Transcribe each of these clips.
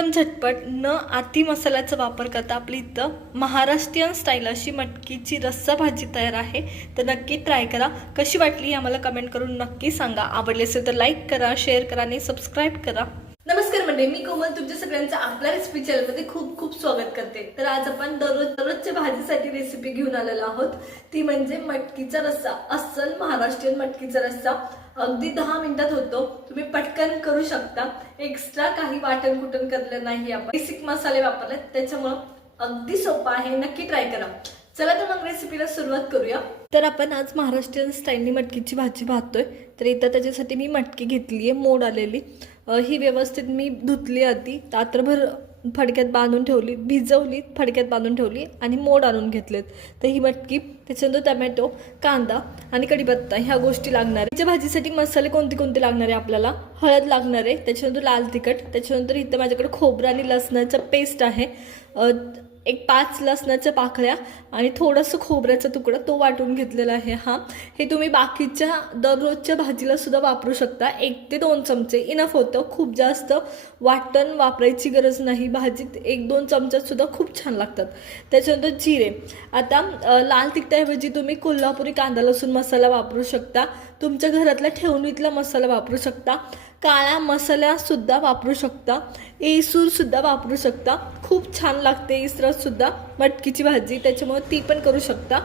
एकदम झटपट न अति मसाल्याचा वापर करता आपली इथं महाराष्ट्रीयन स्टाईल अशी मटकीची रस्सा भाजी तयार आहे. तर नक्की ट्राय करा. कशी वाटली आम्हाला कमेंट करून नक्की सांगा. आवडले असेल तर लाईक करा शेअर करा आणि सबस्क्राईब करा. नमस्कार म्हणजे मी कोमल. तुमच्या सगळ्यांचं आपल्या रेसिपी चॅनलमध्ये खूप खूप स्वागत करते. तर आज आपण दररोज दररोजच्या भाजीसाठी रेसिपी घेऊन आलेलो आहोत. ती म्हणजे मटकीचा रस्सा. अस्सल महाराष्ट्रीयन मटकीचा रस्सा. अगदी दहा मिनिटात होतो. तुम्ही पटकन करू शकता. एक्स्ट्रा काही वाटण कुटण करलं नाही आपण. बेसिक मसाले वापरले त्याच्यामुळं अगदी सोपं आहे. नक्की ट्राय करा. चला तर मग रेसिपीला सुरुवात करूया. तर आपण आज महाराष्ट्रीयन स्टाईलनी मटकीची भाजी पाहतोय. तर इथं त्याच्यासाठी मी मटकी घेतली आहे मोड आलेली. ही व्यवस्थित मी धुतली आधी. रात्रभर फडक्यात बांधून ठेवली भिजवली फडक्यात बांधून ठेवली आणि मोड आणून घेतलेत. तर ही मटकी त्याच्यानंतर टमॅटो कांदा आणि कढीपत्ता ह्या गोष्टी लागणार आहे त्याच्या भाजीसाठी मसाले कोणते कोणते लागणार आहे आपल्याला? हळद लागणार आहे त्याच्यानंतर लाल तिखट त्याच्यानंतर इथं माझ्याकडे खोबरं आणि लसणाचं पेस्ट आहे. एक पाच लसणाच्या पाकळ्या आणि थोडंसं खोबऱ्याचा तुकडा तो वाटून घेतलेला आहे हा. हे तुम्ही बाकीच्या दररोजच्या भाजीला सुद्धा वापरू शकता. एक ते दोन चमचे इनफ होतं. खूप जास्त वाटण वापरायची गरज नाही. भाजीत एक दोन चमच्यात सुद्धा खूप छान लागतात. त्याच्यानंतर जिरे. आता लाल तिखटाऐवजी तुम्ही कोल्हापुरी कांदा लसूण मसाला वापरू शकता. तुमच्या घरातला ठेवणीतला मसाला वापरू शकता. काळा मसालासुद्धा वापरू शकता. एसूरसुद्धा वापरू शकता. खूप छान लागते इसरसुद्धा मटकीची भाजी त्याच्यामुळे ती पण करू शकता.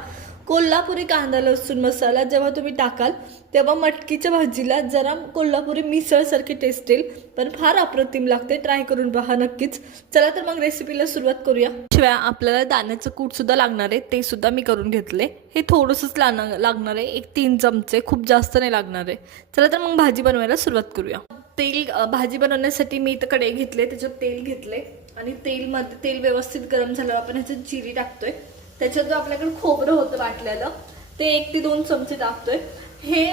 कोल्हापुरी कांदा लसूण मसाला जेव्हा तुम्ही टाकाल तेव्हा मटकीच्या भाजीला जरा कोल्हापुरी मिसळसारखी टेस्ट येईल. पण फार अप्रतिम लागते. ट्राय करून पहा नक्कीच. चला तर मग रेसिपीला सुरुवात करूया. शिवाय आपल्याला दाण्याचं कूटसुद्धा लागणार आहे. ते सुद्धा मी करून घेतले. हे थोडंसंच लाना लागणार आहे. एक तीन चमचे. खूप जास्त नाही लागणार आहे. चला तर मग भाजी बनवायला सुरुवात करूया. तेल भाजी बनवण्यासाठी मी इथं कढई घेतले त्याच्यात तेल घेतले आणि तेलमध्ये तेल व्यवस्थित गरम झाल्यावर आपण ह्याच्यात जिरी टाकतोय. त्याच्यात जो आपल्याकडे खोबरं होतं वाटलेलं ते एक ते दोन चमचे टाकतोय हे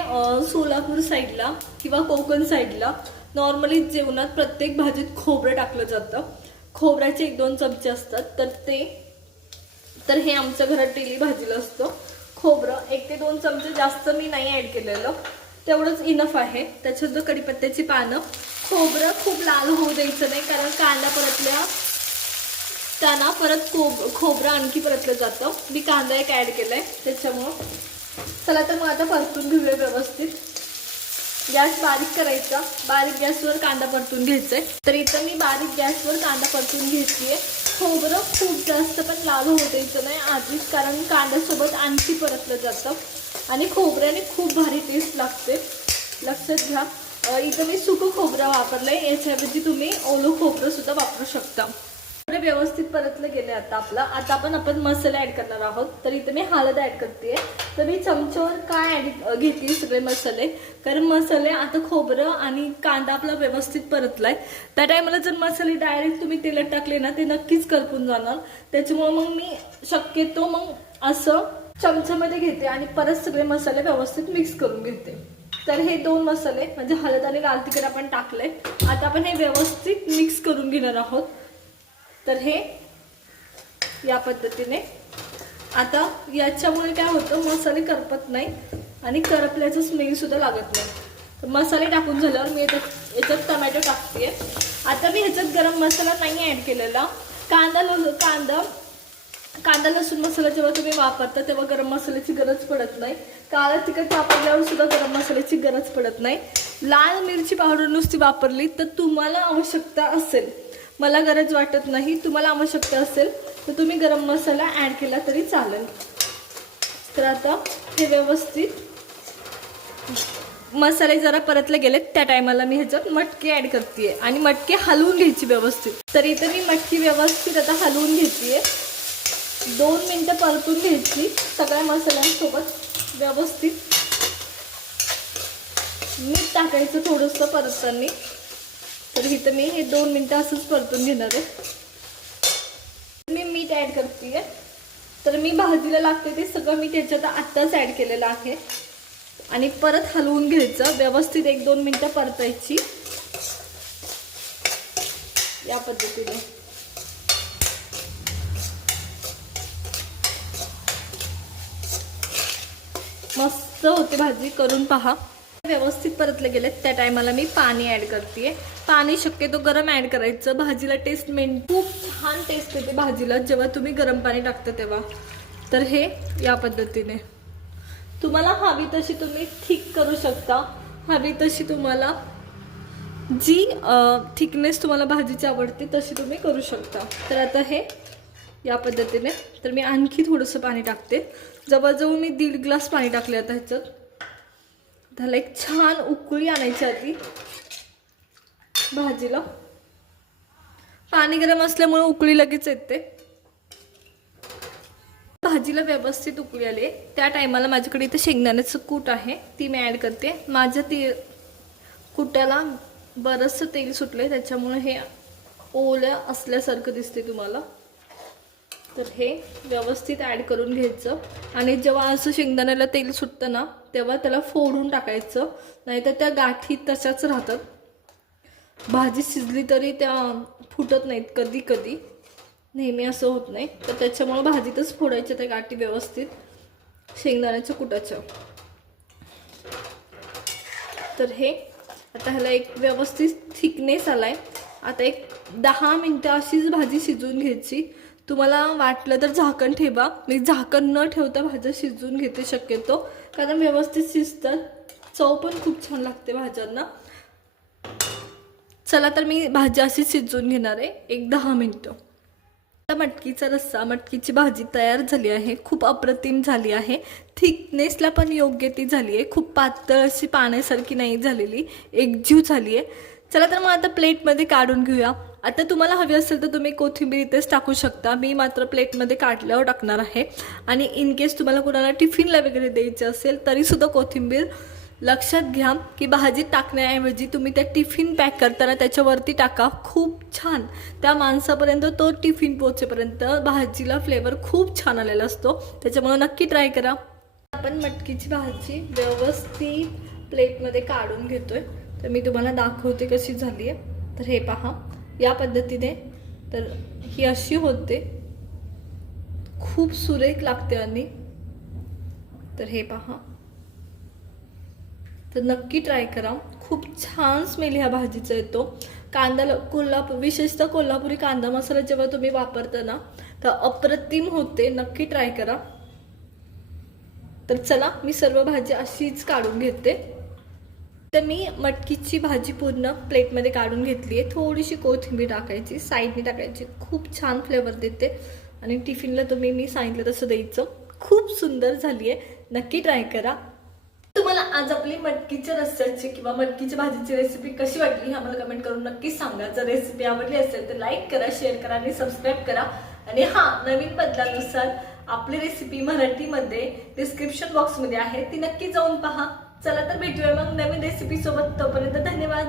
सोलापूर साईडला किंवा कोकण साईडला नॉर्मली जेवणात प्रत्येक भाजीत खोबरं टाकलं जातं. खोबऱ्याचे एक दोन चमचे असतात. तर ते तर हे आमच्या घरात डेली भाजीला असतं. खोबरं एक ते दोन चमचे जास्त मी नाही ॲड केलेलं. तेवढंच इनफ आहे. त्याच्यात जो कढीपत्त्याची पानं खोबरं खूप लाल होऊ द्यायचं नाही कारण कांदा परतल्या त्यांना परत खोब खोबरं आणखी परतलं जातं. मी कांदा एक ॲड केला आहे त्याच्यामुळं. चला तर मग आता परतून घेऊया व्यवस्थित. गॅस बारीक करायचा. बारीक गॅसवर कांदा परतून घ्यायचाय. तर इथं मी बारीक गॅसवर कांदा परतून घेतलीये. खोबरं खूप जास्त पण लाल होऊ द्यायचं नाही आधीच कारण कांद्यासोबत आणखी परतलं जातं. आणि खोबऱ्याने खूप भारी टेस्ट लागते. लक्षात घ्या. इथं मी सुकं खोबरं वापरलं आहे याच्याऐवजी तुम्ही ओलं खोबरं सुद्धा वापरू शकता. थोडे व्यवस्थित परतलं गेले आता आपलं. आता आपण आपण मसाले ऍड करणार आहोत. तर इथे मी हळद ऍड करते तर मी चमच्यावर काय ऍड घेते सगळे मसाले? कारण मसाले आता खोबरं आणि कांदा आपला व्यवस्थित परतलाय. त्या टायमाला जर मसाले डायरेक्ट तुम्ही तेलात टाकले ना ते नक्कीच करपून जाणार. त्याच्यामुळे मग मी शक्यतो मग असं चमच्यामध्ये घेते आणि परत सगळे मसाले व्यवस्थित मिक्स करून घेते. तर हे दोन मसाले म्हणजे हळद आणि लाल तिखट आपण टाकले आता आपण हे व्यवस्थित मिक्स करून घेणार आहोत. तर हे या पद्धतीने. आता याच्यामुळे काय होतं मसाले करपत नाही आणि करपल्याचं स्मेलसुद्धा लागत नाही. तर मसाले टाकून झाल्यावर मी याच्यात याच्यात टमॅटो टाकते आता मी ह्याच्यात गरम मसाला नाही ॲड केलेला. कांदा लस कांदा कांदा लसूण मसाला जेव्हा तुम्ही वापरता तेव्हा गरम मसाल्याची गरज पडत नाही. काळा तिखट वापरल्यावर सुद्धा गरम मसाल्याची गरज पडत नाही. लाल मिरची पावडर नुसती वापरली तर तुम्हाला आवश्यकता असेल. मला गरज वाटत नाही तुम्हाला आवश्यकता असेल तर तुम्ही गरम मसाला ॲड केला तरी चालेल. तर आता हे व्यवस्थित मसाले जरा परतले गेलेत त्या टायमाला मी ह्याच्यात मटकी ऍड करते आणि मटकी हलवून घ्यायची व्यवस्थित. तर इथं मी मटकी व्यवस्थित आता हलवून घेते दोन मिनटं परतून घ्यायची सगळ्या मसाल्यांसोबत व्यवस्थित. मीठ टाकायचं थोडंसं परतताना. तर इथं मी हे दोन मिनटं असंच परतून घेणार आहे. मी मीठ ॲड करते तर मी भाजीला लागते ते सगळं मी त्याच्यात आत्ताच ॲड केलेलं आहे. आणि परत हलवून घ्यायचं. व्यवस्थित एक दोन मिनटं परतायची. या पद्धतीने. मस्त होते भाजी. करून पहा. व्यवस्थित परतले गेले त्या टायमाला मी पाणी ॲड करते पाणी शक्यतो गरम ॲड करायचं. भाजीला टेस्ट मेन खूप छान टेस्ट येते भाजीला. जेव्हा तुम्ही गरम पाणी टाकता तेव्हा. तर हे या पद्धतीने. तुम्हाला हवी तशी तुम्ही ठीक करू शकता. हवी तशी तुम्हाला जी थिकनेस तुम्हाला भाजीची आवडते तशी तुम्ही करू शकता. तर आता हे या पद्धतीने. तर मी आणखी थोडंसं पाणी टाकते. जवळजवळ मी दीड ग्लास पाणी टाकले आता ह्याच्यात त्याला एक छान उकळी आणायची आधी. भाजीला. पाणी गरम असल्यामुळे उकळी लगेच येते. भाजीला व्यवस्थित उकळी आली. त्या टायमाला माझ्याकडे इथं शेंगदाण्याचं कूट आहे. ती मी ॲड करते. माझ्या ती कुट्याला बरंचसं तेल सुटलं आहे त्याच्यामुळे हे ओलं असल्यासारखं दिसते तुम्हाला. तर हे व्यवस्थित ॲड करून घ्यायचं. आणि जेव्हा असं शेंगदाण्याला तेल सुटतं ना तेव्हा त्याला फोडून टाकायचं. नाहीतर त्या गाठी तशाच राहतात. भाजी शिजली तरी त्या फुटत नाहीत कधी कधी. नेहमी असं होत नाही. तर त्याच्यामुळं भाजीतच फोडायच्या त्या गाठी व्यवस्थित. शेंगदाण्याच्या कुटाच्या. तर हे आता ह्याला एक व्यवस्थित थिकनेस आला आहे आता एक दहा मिनटं अशीच भाजी शिजवून घ्यायची. तुम्हाला वाटलं तर झाकण ठेवा. मी झाकण न ठेवता भाज्या शिजवून घेते शक्यतो. कारण व्यवस्थित शिजतात. चव पण खूप छान लागते भाज्यांना. चला तर मी भाजी अशी शिजवून घेणार आहे. एक दहा मिनटं. आता मटकीचा रस्सा. मटकीची भाजी तयार झाली आहे. खूप अप्रतिम झाली आहे. थिकनेसला पण योग्य ती झाली आहे. खूप पातळ अशी पाण्यासारखी नाही झालेली. एकजीव झाली आहे. चला तर मग आता प्लेटमध्ये काढून घेऊया. आता तुम्हाला हवी असेल तर तुम्ही कोथिंबीर इथेच टाकू शकता. मी मात्र प्लेटमध्ये काढल्यावर टाकणार आहे. आणि इन केस तुम्हाला कुणाला टिफिनला वगैरे द्यायचं असेल तरीसुद्धा कोथिंबीर लक्षात घ्या की भाजी टाकण्याऐवजी तुम्ही त्या टिफिन पॅक करताना त्याच्यावरती टाका. खूप छान. त्या माणसापर्यंत तो टिफिन पोचेपर्यंत भाजीला फ्लेवर खूप छान आलेला असतो. त्याच्यामुळे नक्की ट्राय करा. आपण मटकीची भाजी व्यवस्थित प्लेटमध्ये काढून घेतोय. तर मी तुम्हाला दाखवते कशी झाली आहे. तर हे पहा या पद्धतीने तर ही अशी होते. खूप सुरेख लागते आणि. तर हे पहा. तर नक्की ट्राय करा. खूप छान स्मेल ह्या भाजीचा येतो. कांदा कोल्हापूर विशेषतः कोल्हापुरी कांदा मसाला जेव्हा तुम्ही वापरता ना तर अप्रतिम होते. नक्की ट्राय करा. तर चला मी सर्व भाजी अशीच काढून घेते. तर मी मटकीची भाजी पूर्ण प्लेटमध्ये काढून घेतली आहे. थोडीशी कोथिंबीर टाकायची साईडने टाकायची. खूप छान फ्लेवर देते. आणि टिफिनला तुम्ही मी सांगितलं तसं द्यायचं. खूप सुंदर झाली आहे. नक्की ट्राय करा. तुम्हाला आज आपली मटकीच्या रस्त्याची किंवा मटकीच्या भाजीची रेसिपी कशी वाटली हे आम्हाला कमेंट करून नक्कीच सांगा. जर रेसिपी आवडली असेल तर लाईक करा शेअर करा आणि सबस्क्राईब करा. आणि हा नवीन बदलानुसार आपली रेसिपी मराठीमध्ये डिस्क्रिप्शन बॉक्समध्ये आहे. ती नक्की जाऊन पहा. चला तर भेटूया मग नवीन रेसिपी सोबत. तोपर्यंत धन्यवाद.